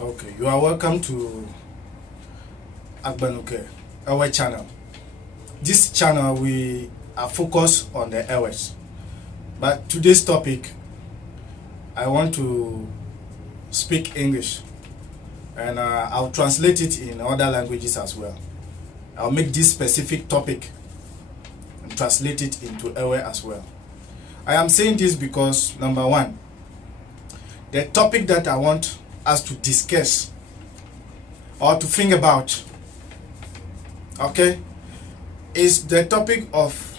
Okay, you are welcome to Agbanuke, our channel. This channel we are focused on the airways, but today's topic I want to speak English, and I'll translate it in other languages as well. I'll make this specific topic and translate it into Ewe as well. I am saying this because number one, the topic that I want us to discuss or to think about, okay, is the topic of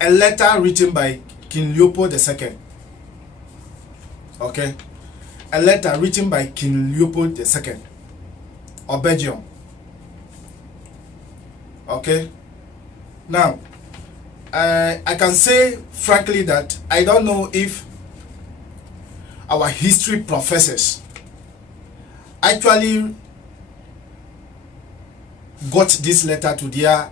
a letter written by King Leopold II. Okay, a letter written by King Leopold II of Belgium. Okay, now I can say frankly that I don't know if our history professors actually got this letter to their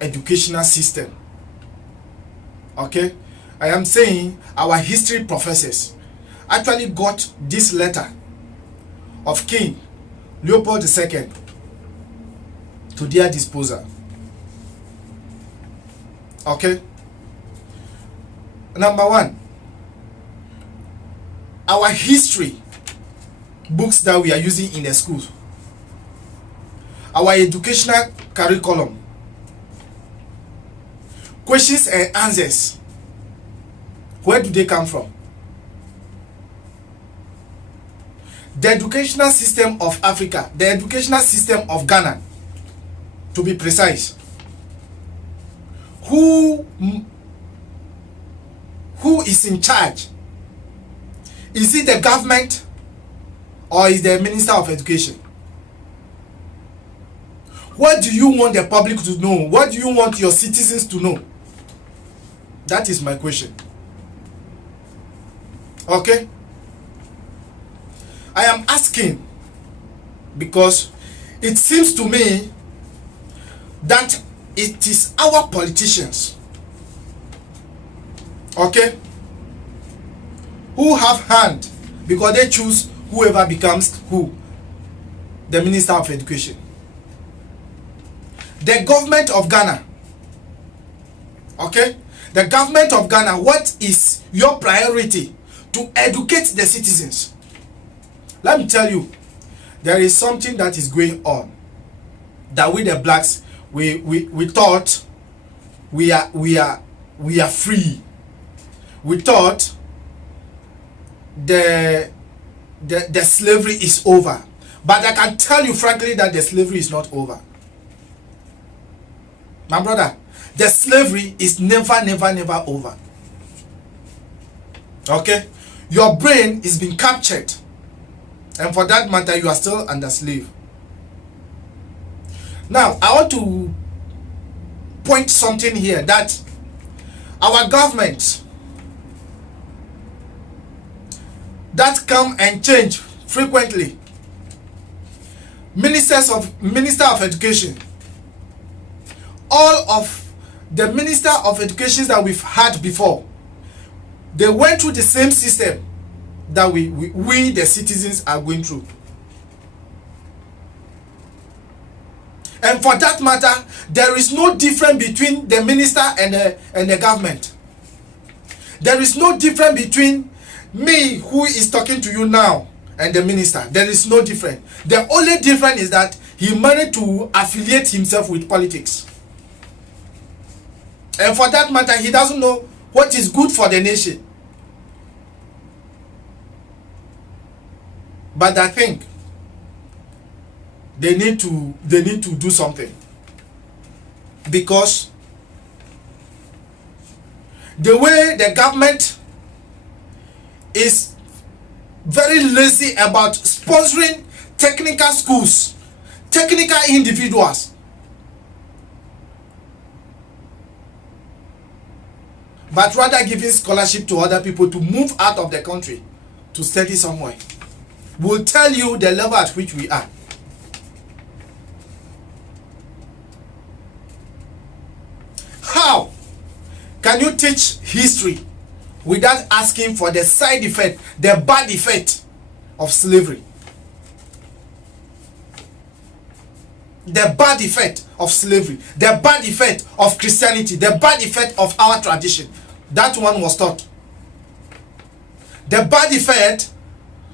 educational system. Okay, I am saying our history professors actually got this letter of King Leopold II to their disposal. Okay, number one, our history books that we are using in the schools, our educational curriculum, questions and answers, where do they come from? The educational system of Africa, the educational system of Ghana, to be precise, who is in charge? Is it the government or is the Minister of Education? What do you want the public to know? What do you want your citizens to know? That is my question. Okay? I am asking because it seems to me that it is our politicians, okay, who have hand because they choose whoever becomes the Minister of Education. The government of Ghana, okay, the government of Ghana, what is your priority to educate the citizens? Let me tell you, there is something that is going on that we the blacks we thought we are free. We thought the slavery is over, but I can tell you frankly that the slavery is not over, my brother. The slavery is never over. Okay, your brain is being captured, and for that matter you are still under slave. Now I want to point something here, that our government that come and change frequently, Minister of Education, all of the Minister of Education that we've had before, they went through the same system that we the citizens are going through. And for that matter, there is no difference between the minister and the government. There is no difference between me, who is talking to you now, and the minister. There is no difference. The only difference is that he managed to affiliate himself with politics. And for that matter, he doesn't know what is good for the nation. But I think they need to do something, because the way the government is very lazy about sponsoring technical schools, technical individuals, but rather giving scholarship to other people to move out of the country to study somewhere, will tell you the level at which we are. How can you teach history without asking for the side effect, the bad effect of slavery. The bad effect of slavery, the bad effect of Christianity, the bad effect of our tradition. That one was taught. The bad effect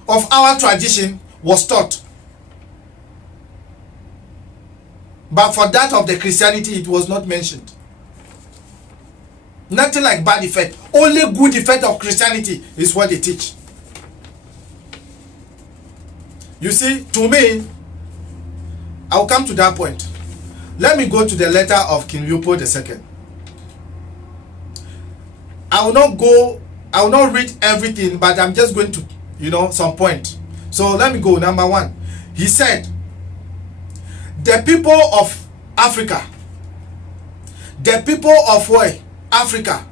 of our tradition was taught. But for that of the Christianity, it was not mentioned. Nothing like bad effect. Only good effect of Christianity is what they teach. You see, to me, I'll come to that point. Let me go to the letter of King Leopold II. I will not read everything, but I'm just going to, some point. So let me go. Number one, he said, the people of Africa, the people of where? Africa,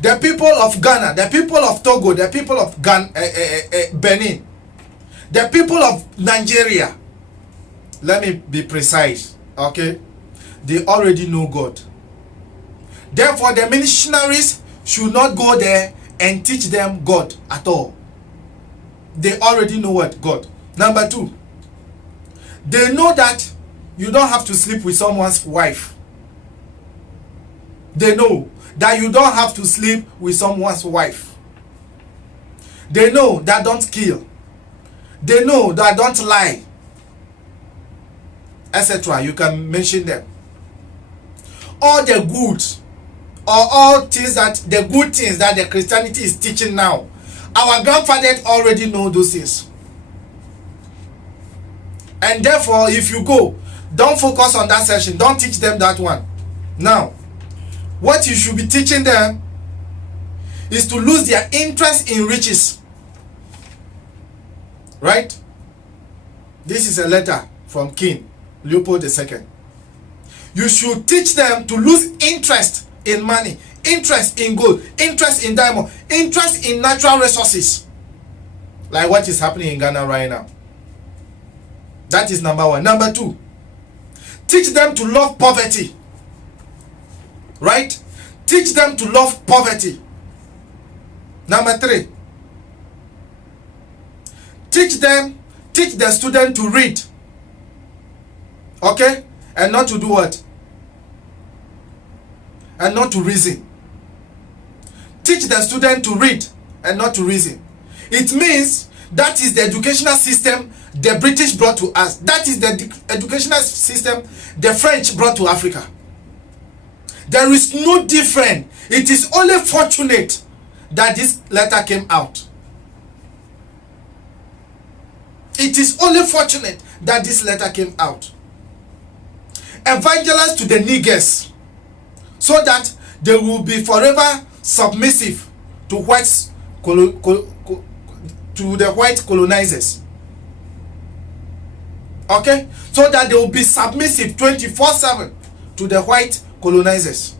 the people of Ghana, the people of Togo, the people of Benin, the people of Nigeria, let me be precise, okay? They already know God. Therefore, the missionaries should not go there and teach them God at all. They already know what? God. Number two, they know that you don't have to sleep with someone's wife. They know that you don't have to sleep with someone's wife. They know that don't kill. They know that don't lie, etc. You can mention them. All the goods, or all things that the good things that the Christianity is teaching now, our grandfathers already know those things. And therefore, if you go, don't focus on that session. Don't teach them that one. Now, what you should be teaching them is to lose their interest in riches. Right? This is a letter from King Leopold II. You should teach them to lose interest in money, interest in gold, interest in diamond, interest in natural resources. Like what is happening in Ghana right now. That is number one. Number two, teach them to love poverty. Right? Teach them to love poverty. Number three, teach the student to read. Okay? And not to do what? And not to reason. Teach the student to read and not to reason. It means that is the educational system the British brought to us. That is the educational system the French brought to Africa. There is no difference. It is only fortunate that this letter came out. It is only fortunate that this letter came out. Evangelize to the niggers so that they will be forever submissive to the white colonizers. Okay? So that they will be submissive 24/7 to the white colonizers.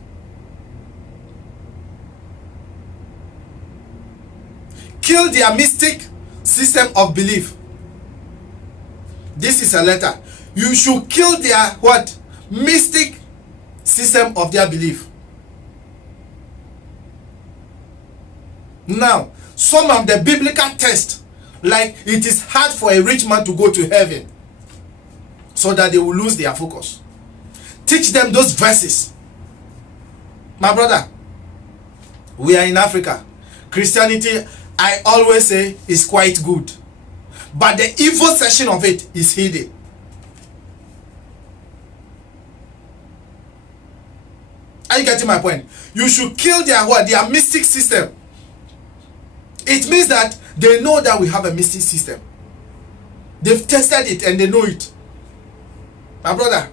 Kill their mystic system of belief. This is a letter. You should kill their what? Mystic system of their belief. Now, some of the biblical texts, like it is hard for a rich man to go to heaven, so that they will lose their focus. Teach them those verses. My brother, we are in Africa. Christianity, I always say, is quite good. But the evil section of it is hidden. Are you getting my point? You should kill their what? Their mystic system. It means that they know that we have a mystic system. They've tested it and they know it. My brother,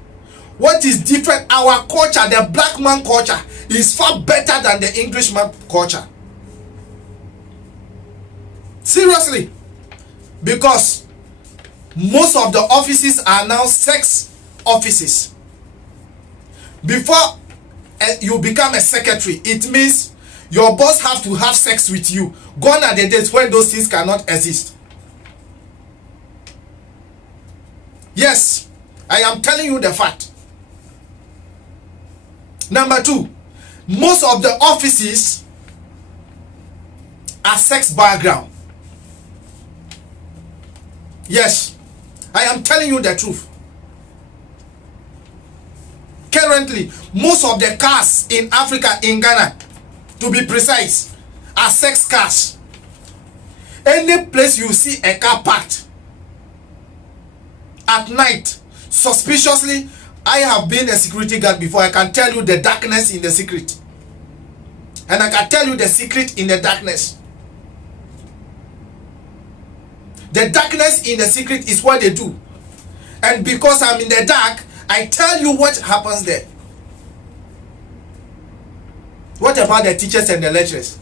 what is different? Our culture, the black man culture, is far better than the Englishman culture. Seriously. Because most of the offices are now sex offices. Before you become a secretary, it means your boss have to have sex with you. Gone are the days when those things cannot exist. Yes, I am telling you the fact. Number two, most of the offices a sex background. Yes, I am telling you the truth. Currently, most of the cars in Africa, in Ghana, to be precise, are sex cars. Any place you see a car parked at night, suspiciously, I have been a security guard before. I can tell you the darkness in the secret. And I can tell you the secret in the darkness. The darkness in the secret is what they do. And because I'm in the dark, I tell you what happens there. What about the teachers and the lecturers?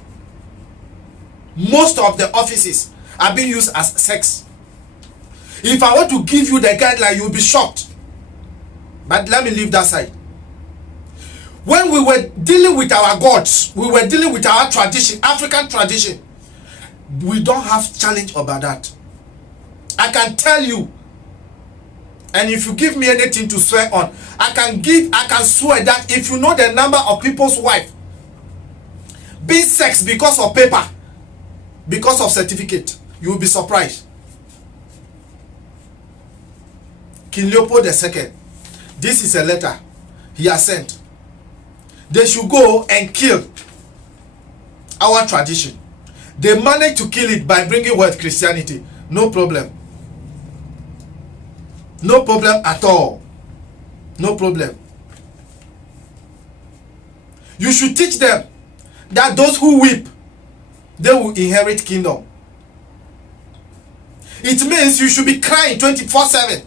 Most of the offices are being used as sex. If I want to give you the guideline, you'll be shocked. But let me leave that side. When we were dealing with our gods, we were dealing with our tradition, African tradition. We don't have challenge about that. I can tell you, and if you give me anything to swear on, I can swear that if you know the number of people's wife being sex because of paper, because of certificate, you will be surprised. King Leopold II, this is a letter he has sent. They should go and kill our tradition. They managed to kill it by bringing what? Christianity. No problem. No problem at all. No problem. You should teach them that those who weep, they will inherit kingdom. It means you should be crying 24/7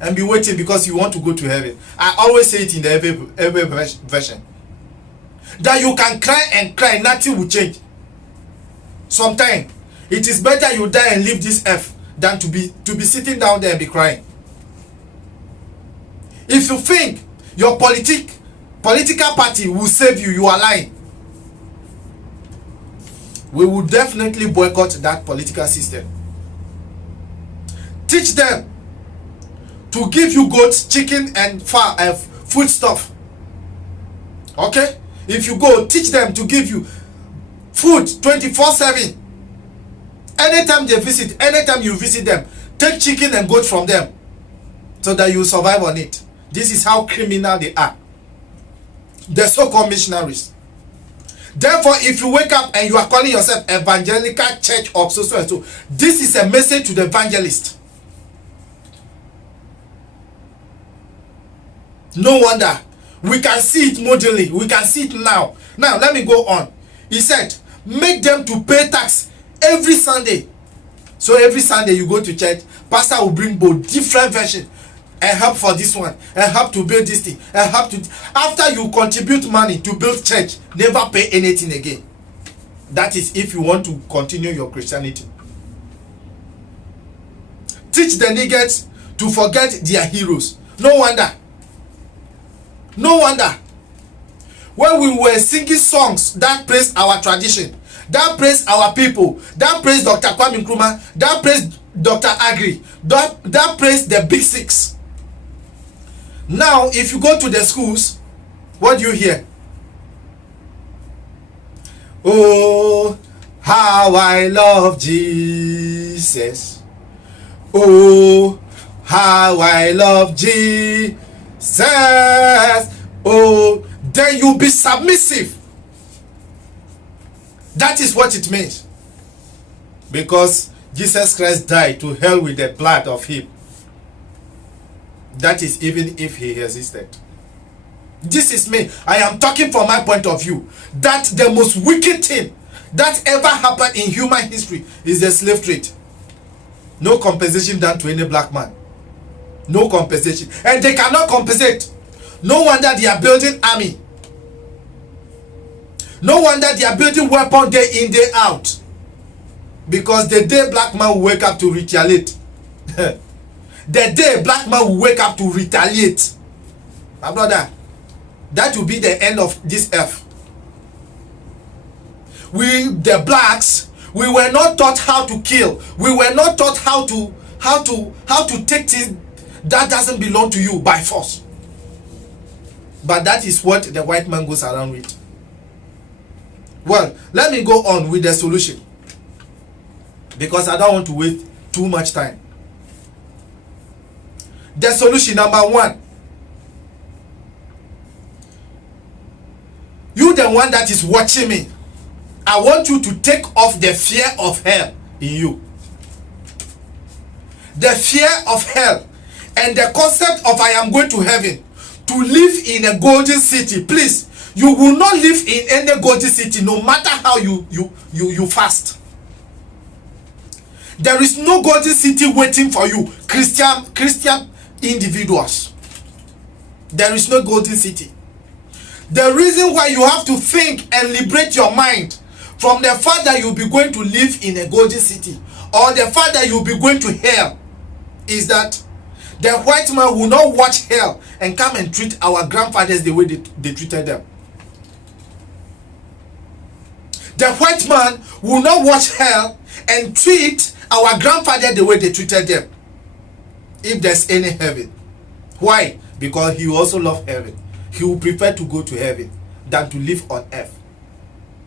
and be waiting because you want to go to heaven. I always say it in the every version. That you can cry and cry, nothing will change. Sometimes it is better you die and leave this earth than to be sitting down there and be crying. If you think your political party will save you, you are lying. We will definitely boycott that political system. Teach them to give you goats, chicken, and food stuff. Okay? If you go, teach them to give you food 24/7. Anytime they visit, anytime you visit them, take chicken and goat from them so that you survive on it. This is how criminal they are. The so-called missionaries. Therefore, if you wake up and you are calling yourself evangelical church of so and so, this is a message to the evangelist. No wonder. We can see it modelly. We can see it now. Now, let me go on. He said, make them to pay tax every Sunday. So every Sunday you go to church, pastor will bring both different versions and help for this one, and help to build this thing, and help to... After you contribute money to build church, never pay anything again. That is if you want to continue your Christianity. Teach the niggas to forget their heroes. No wonder. No wonder. When we were singing songs that praise our tradition, that praise our people, that praise Dr. Kwame Nkrumah, that praise Dr. Agri, that praise the Big Six. Now, if you go to the schools, what do you hear? Oh, how I love Jesus. Oh, how I love Jesus. Oh, then you'll be submissive. That is what it means. Because Jesus Christ died to hell with the blood of him. That is even if he existed. This is me. I am talking from my point of view. That the most wicked thing that ever happened in human history is the slave trade. No compensation done to any black man. No compensation. And they cannot compensate. No wonder they are building army. No wonder they are building weapon day in, day out. Because the day black man will wake up to retaliate. The day black man will wake up to retaliate. My brother, that will be the end of this earth. We, the blacks, we were not taught how to kill. We were not taught how to take things that doesn't belong to you by force. But that is what the white man goes around with. Well, let me go on with the solution. because I don't want to waste too much time. The solution number one, you the one that is watching me, I want you to take off the fear of hell in you. The fear of hell and the concept of I am going to heaven to live in a golden city. Please, you will not live in any golden city no matter how you fast. There is no golden city waiting for you, Christian individuals. There is no golden city. The reason why you have to think and liberate your mind from the fact that you'll be going to live in a golden city or the fact that you'll be going to hell is that the white man will not watch hell and come and treat our grandfathers the way they treated them. The white man will not watch hell and treat our grandfather the way they treated them. If there's any heaven. Why? Because he also loves heaven. He will prefer to go to heaven than to live on earth.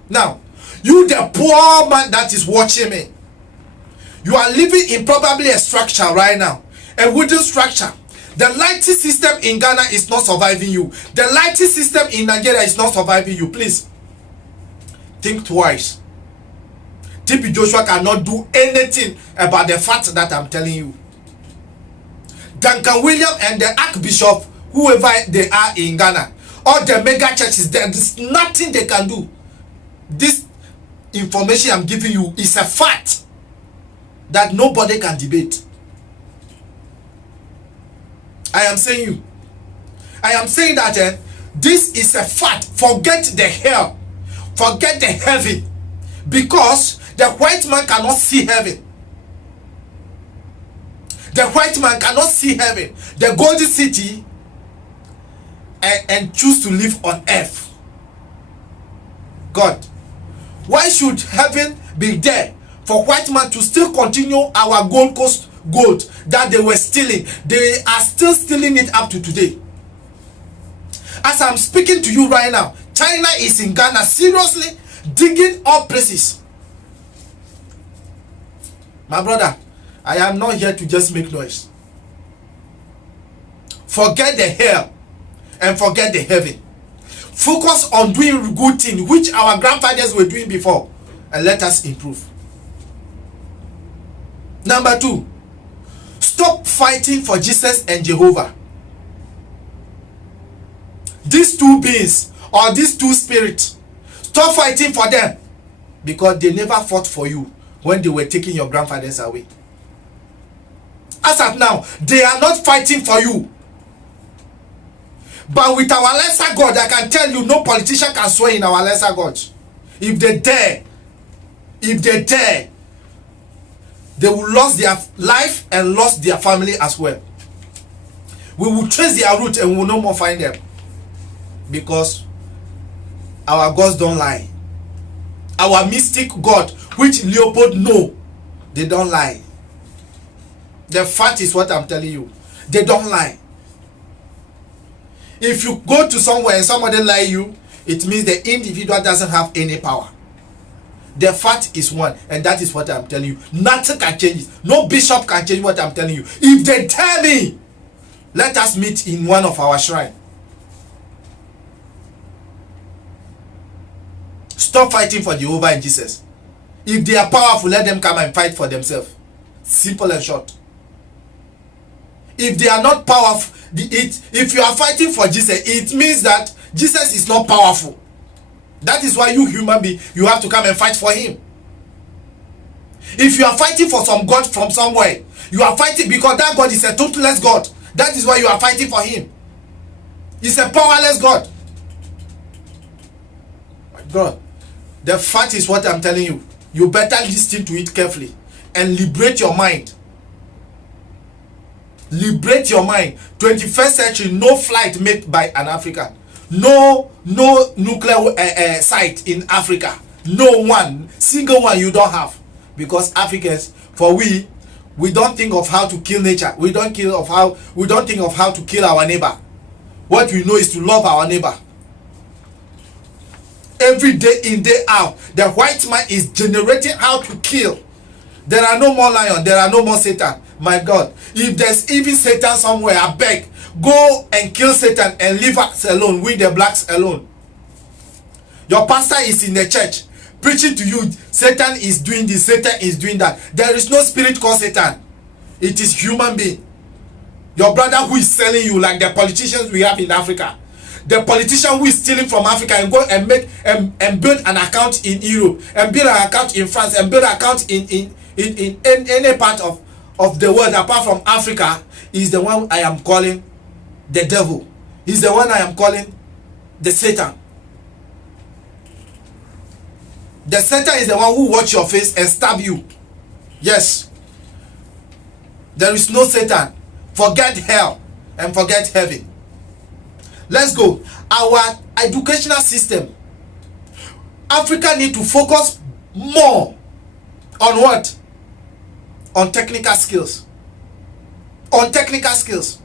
Now, you the poor man that is watching me, you are living in probably a structure right now, a wooden structure. The lighting system in Ghana is not surviving you. The lighting system in Nigeria is not surviving you. Please think twice. TP Joshua cannot do anything about the fact that I'm telling you. Duncan William and the Archbishop, whoever they are in Ghana, all the mega churches, there is nothing they can do. This information I'm giving you is a fact that nobody can debate. I am saying that this is a fact. Forget the hell, forget the heaven, because the white man cannot see heaven. The white man cannot see heaven, the golden city, and choose to live on earth. God, why should heaven be there for white man to still continue our Gold Coast gold that they were stealing? They are still stealing it up to today. As I'm speaking to you right now, China is in Ghana seriously digging up places. My brother, I am not here to just make noise. Forget the hell and forget the heaven. Focus on doing good things which our grandfathers were doing before, and let us improve. Number two, stop fighting for Jesus and Jehovah. These two beings or these two spirits, stop fighting for them, because they never fought for you when they were taking your grandfathers away. As of now, they are not fighting for you. But with our lesser God, I can tell you, no politician can swear in our lesser God. If they dare, they will lose their life and lose their family as well. We will trace their route and we will no more find them. Because our gods don't lie. Our mystic God, which Leopold know, they don't lie. The fact is what I'm telling you. They don't lie. If you go to somewhere and somebody lie you, it means the individual doesn't have any power. The fact is one, and that is what I'm telling you. Nothing can change it. No bishop can change what I'm telling you. If they tell me, let us meet in one of our shrines. Stop fighting for Jehovah and Jesus. If they are powerful, let them come and fight for themselves. Simple and short. If they are not powerful, if you are fighting for Jesus, it means that Jesus is not powerful. That is why you human being, you have to come and fight for him. If you are fighting for some God from somewhere, you are fighting because that God is a toothless God. That is why you are fighting for him. He's a powerless God. My God, the fact is what I'm telling you. You better listen to it carefully and liberate your mind. Liberate your mind. 21st century, no flight made by an African. No nuclear site in Africa. No one, single one you don't have. Because Africans, for we don't think of how to kill nature. We don't think of how to kill our neighbor. What we know is to love our neighbor. Every day in, day out, the white man is generating how to kill. There are no more lions. There are no more Satan. My God. If there's even Satan somewhere, I beg, go and kill Satan and leave us alone. We the blacks alone. Your pastor is in the church preaching to you. Satan is doing this. Satan is doing that. There is no spirit called Satan. It is human being. Your brother who is selling you like the politicians we have in Africa. The politician who is stealing from Africa and go and make and build an account in Europe and build an account in France and build an account in any part of the world apart from Africa is the one I am calling the devil. He's the one I am calling the Satan. The Satan is the one who watch your face and stab you. Yes. There is no Satan. Forget hell and forget heaven. Let's go. Our educational system. Africa need to focus more on what? On technical skills. On technical skills.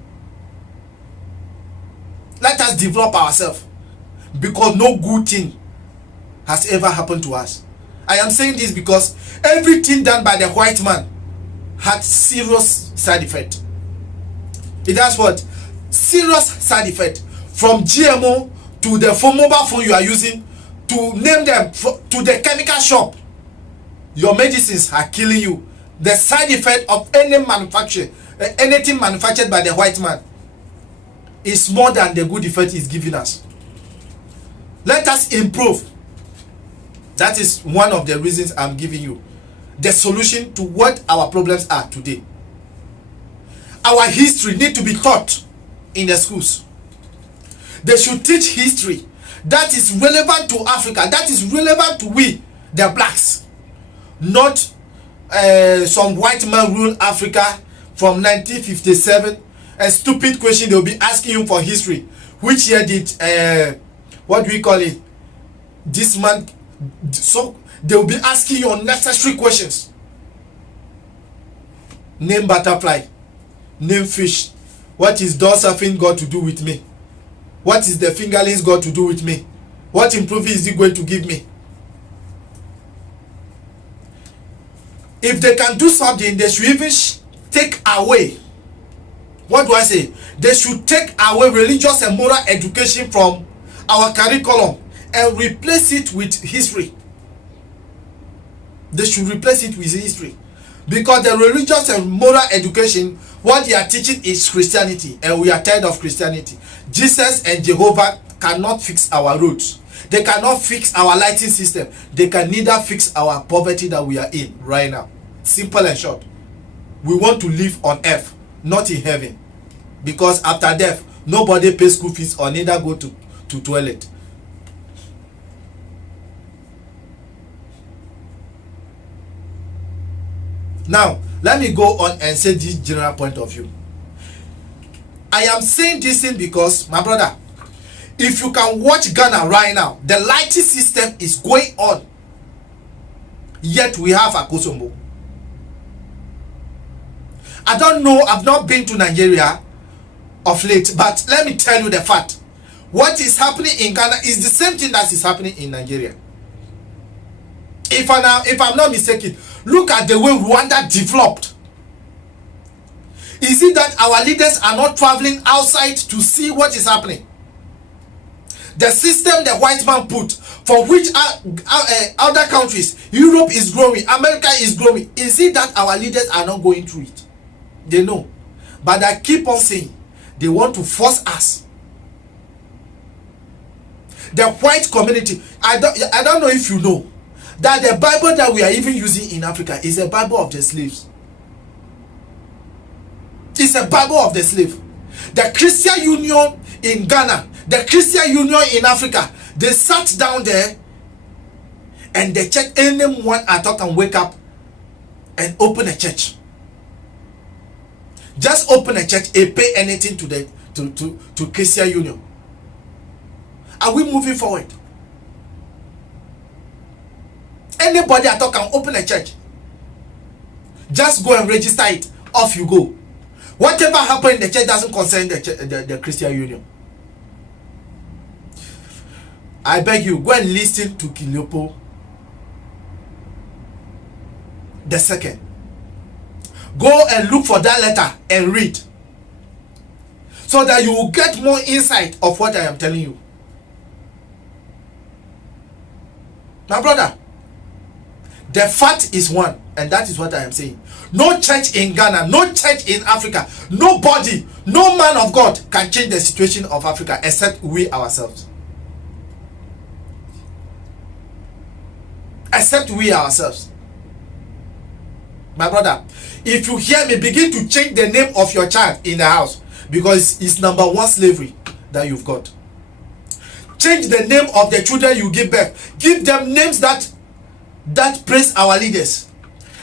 Let us develop ourselves. Because no good thing has ever happened to us. I am saying this because everything done by the white man had serious side effect. It has what? Serious side effect. From GMO to the phone, mobile phone you are using, to name them, to the chemical shop. Your medicines are killing you. The side effect of any manufacture, anything manufactured by the white man is more than the good effect is giving us. Let us improve. That is one of the reasons I'm giving you the solution to what our problems are today. Our history need to be taught in the schools. They should teach history that is relevant to Africa, that is relevant to we, the blacks. Not some white man rule Africa from 1957. A stupid question they'll be asking you for history. Which year did, what do we call it? This man. So they'll be asking you unnecessary questions. Name butterfly. Name fish. What is dorsal fin got to do with me? What is the fingerlings got to do with me? What improvement is it going to give me? If they can do something, they should even take away. What do I say? They should take away religious and moral education from our curriculum and replace it with history. They should replace it with history. Because the religious and moral education, what they are teaching is Christianity, and we are tired of Christianity. Jesus and Jehovah cannot fix our roots. They cannot fix our lighting system. They can neither fix our poverty that we are in right now. Simple and short. We want to live on earth, not in heaven. Because after death, nobody pays school fees or neither go to toilet. Now, let me go on and say this general point of view. I am saying this thing because, my brother, if you can watch Ghana right now, the lighting system is going on. Yet we have a Kosombo. I don't know, I've not been to Nigeria of late, but let me tell you the fact. What is happening in Ghana is the same thing that is happening in Nigeria. If I'm not mistaken, look at the way Rwanda developed. Is it that our leaders are not traveling outside to see what is happening? The system the white man put, for which other countries, Europe is growing, America is growing. Is it that our leaders are not going through it? They know. But I keep on saying, they want to force us. The white community, I don't know if you know, that the Bible that we are even using in Africa is a Bible of the slaves. It's a Bible of the slave. The Christian Union in Ghana, the Christian Union in Africa, they sat down there and they checked anyone at all can wake up and open a church. Just open a church and pay anything to the Christian Union. Are we moving forward? Anybody at all can open a church. Just go and register it. Off you go. Whatever happened in the church doesn't concern the Christian Union. I beg you, go and listen to King Leopold II. Go and look for that letter and read, so that you will get more insight of what I am telling you. My brother, the fact is one, and that is what I am saying. No church in Ghana, no church in Africa, nobody, no man of God can change the situation of Africa except we ourselves. Except we ourselves. My brother, if you hear me, begin to change the name of your child in the house, because it's number one slavery that you've got. Change the name of the children you give birth. Give them names that praise our leaders,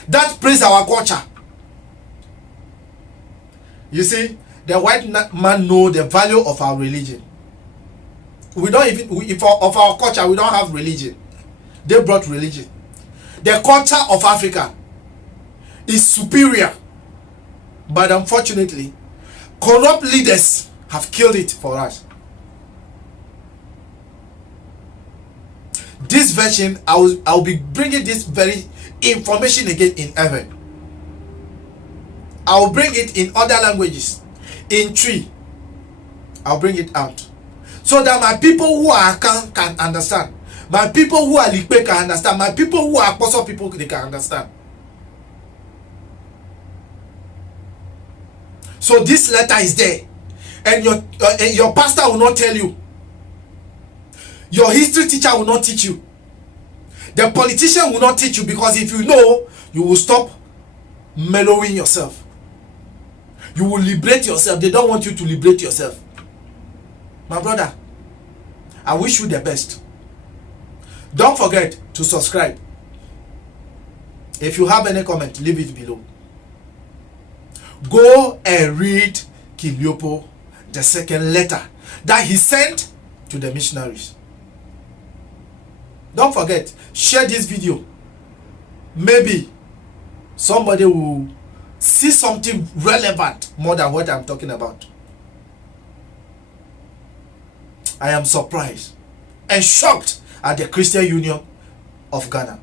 that praise our culture. You see, the white man know the value of our religion. We don't even, of our culture, we don't have religion. They brought religion. The culture of Africa is superior, but unfortunately, corrupt leaders have killed it for us. This version, I'll be bringing this very information again in heaven. I'll bring it in other languages, in Tree. I'll bring it out, so that my people who are can understand. My people who are Likpe can understand. My people who are Apostle people, they can understand. So this letter is there, and your pastor will not tell you. Your history teacher will not teach you. The politician will not teach you, because if you know, you will stop mellowing yourself. You will liberate yourself. They don't want you to liberate yourself. My brother, I wish you the best. Don't forget to subscribe. If you have any comment, leave it below. Go and read King Leopold, the second letter that he sent to the missionaries. Don't forget, share this video. Maybe somebody will see something relevant more than what I'm talking about. I am surprised and shocked at the Christian Union of Ghana.